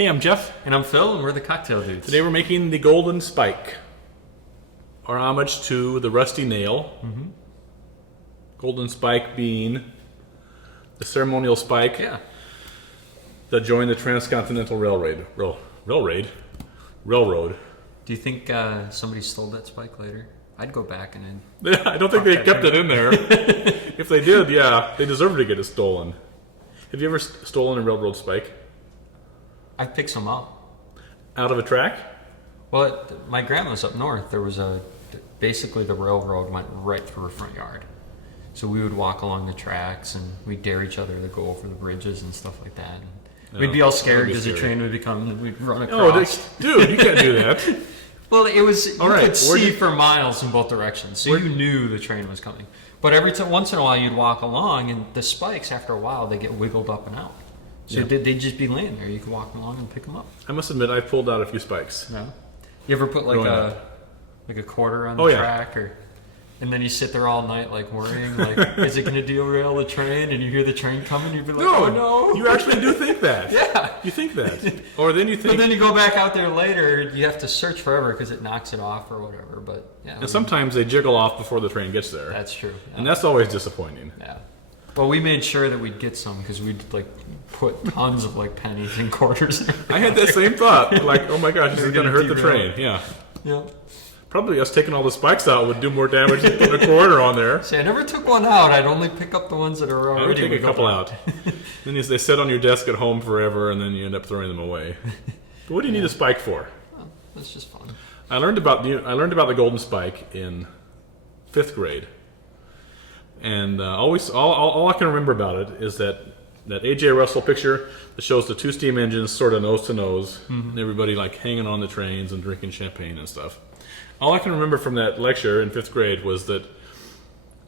Hey, I'm Jeff. And I'm Phil, and we're the Cocktail Dudes. Today we're making the Golden Spike, our homage to the Rusty Nail. Golden Spike being the ceremonial spike that joined the transcontinental railroad. Do you think somebody stole that spike later? I'd go back and I don't think they kept it in there. If they did, they deserve to get it stolen. Have you ever stolen a railroad spike? I've picked some up. Out of a track? Well, my grandma's up north. There was basically the railroad went right through her front yard. So we would walk along the tracks and we'd dare each other to go over the bridges and stuff like that. And we'd be all scared because the train would come and we'd run across. Oh, dude, you can't do that. Well, it was, you could see for miles in both directions, so you knew the train was coming. But once in a while you'd walk along and the spikes, after a while, they get wiggled up and out. So they'd just be laying there. You could walk along and pick them up. I must admit, I pulled out a few spikes. No. You ever put like a quarter on the track, and then you sit there all night like worrying, like, is it going to derail the train? And you hear the train coming, you'd be like, oh no! You actually do think that. Yeah, you think that, or then you think. But then you go back out there later, you have to search forever because it knocks it off or whatever. But and sometimes they jiggle off before the train gets there. That's true, and that's always disappointing. Yeah. Well, we made sure that we'd get some because we'd like put tons of like pennies and quarters. I had that same thought, like, oh my gosh, this is going to hurt the train. Yeah. Yeah. Probably us taking all the spikes out would do more damage than putting a quarter on there. See, I never took one out. I'd only pick up the ones that are already. I would take a couple out. Then they sit on your desk at home forever, and then you end up throwing them away. But what do you need a spike for? Well, that's just fun. I learned about the golden spike in 5th grade, and all I can remember about it is that A.J. Russell picture that shows the 2 steam engines sort of nose to nose, and everybody like hanging on the trains and drinking champagne and stuff. All I can remember from that lecture in 5th grade was that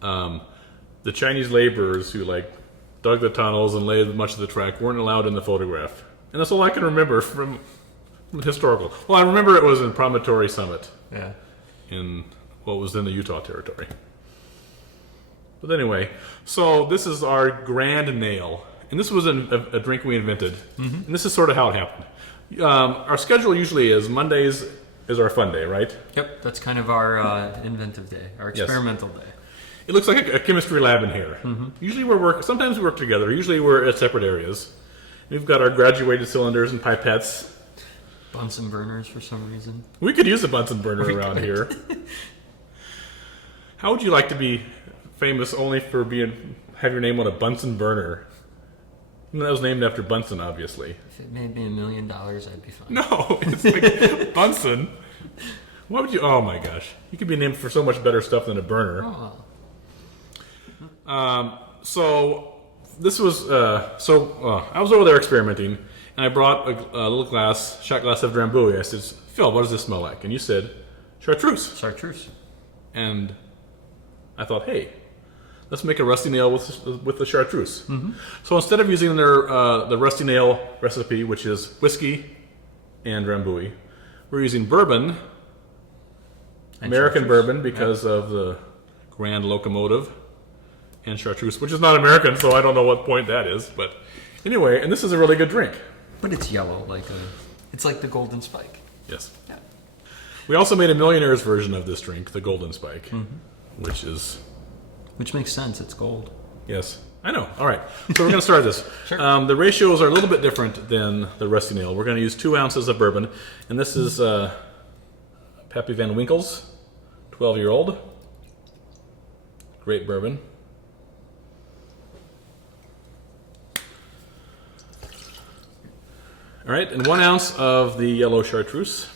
the Chinese laborers who like dug the tunnels and laid much of the track weren't allowed in the photograph. And that's all I can remember from the historical. Well, I remember it was in Promontory Summit. Yeah. In what was then the Utah Territory. But anyway, so this is our Grand Nail. And this was a drink we invented. And this is sort of how it happened. Our schedule usually is Mondays is our fun day, right? Yep, that's kind of our inventive day, our experimental day. It looks like a chemistry lab in here. Usually sometimes we work together. Usually we're at separate areas. We've got our graduated cylinders and pipettes. Bunsen burners for some reason. We could use a Bunsen burner around here. How would you like to be famous only for have your name on a Bunsen burner? And that was named after Bunsen, obviously. If it made me $1 million, I'd be fine. No, it's like Bunsen. Why would you? Oh my gosh, you could be named for so much better stuff than a burner. So this was I was over there experimenting, and I brought a little shot glass of drambuie. I said, Phil, what does this smell like? And you said, Chartreuse. Chartreuse. And I thought, hey, let's make a Rusty Nail with the Chartreuse. So instead of using the Rusty Nail recipe, which is whiskey and drambuie, we're using bourbon, American bourbon, because of the Grand Locomotive, and Chartreuse, which is not American, so I don't know what point that is. But anyway, and this is a really good drink. But it's yellow, it's like the Golden Spike. Yes. Yeah. We also made a Millionaire's version of this drink, the Golden Spike, Which makes sense. It's gold. Yes, I know. All right, so we're going to start this. Sure. The ratios are a little bit different than the Rusty Nail. We're going to use 2 ounces of bourbon, and this is Pappy Van Winkle's 12-year-old. Great bourbon. All right, and 1 ounce of the yellow Chartreuse.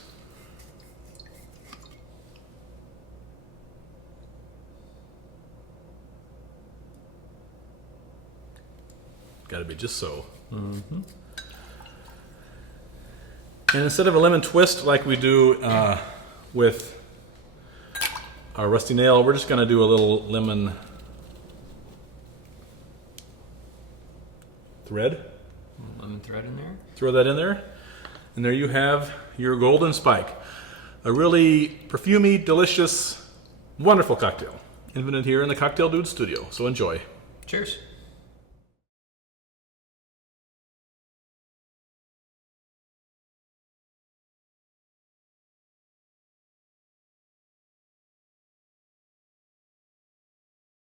Got to be just so. And instead of a lemon twist like we do with our Rusty Nail, we're just going to do a little lemon thread. Lemon thread in there. Throw that in there. And there you have your Golden Spike. A really perfumy, delicious, wonderful cocktail. Invented here in the Cocktail Dudes studio. So enjoy. Cheers.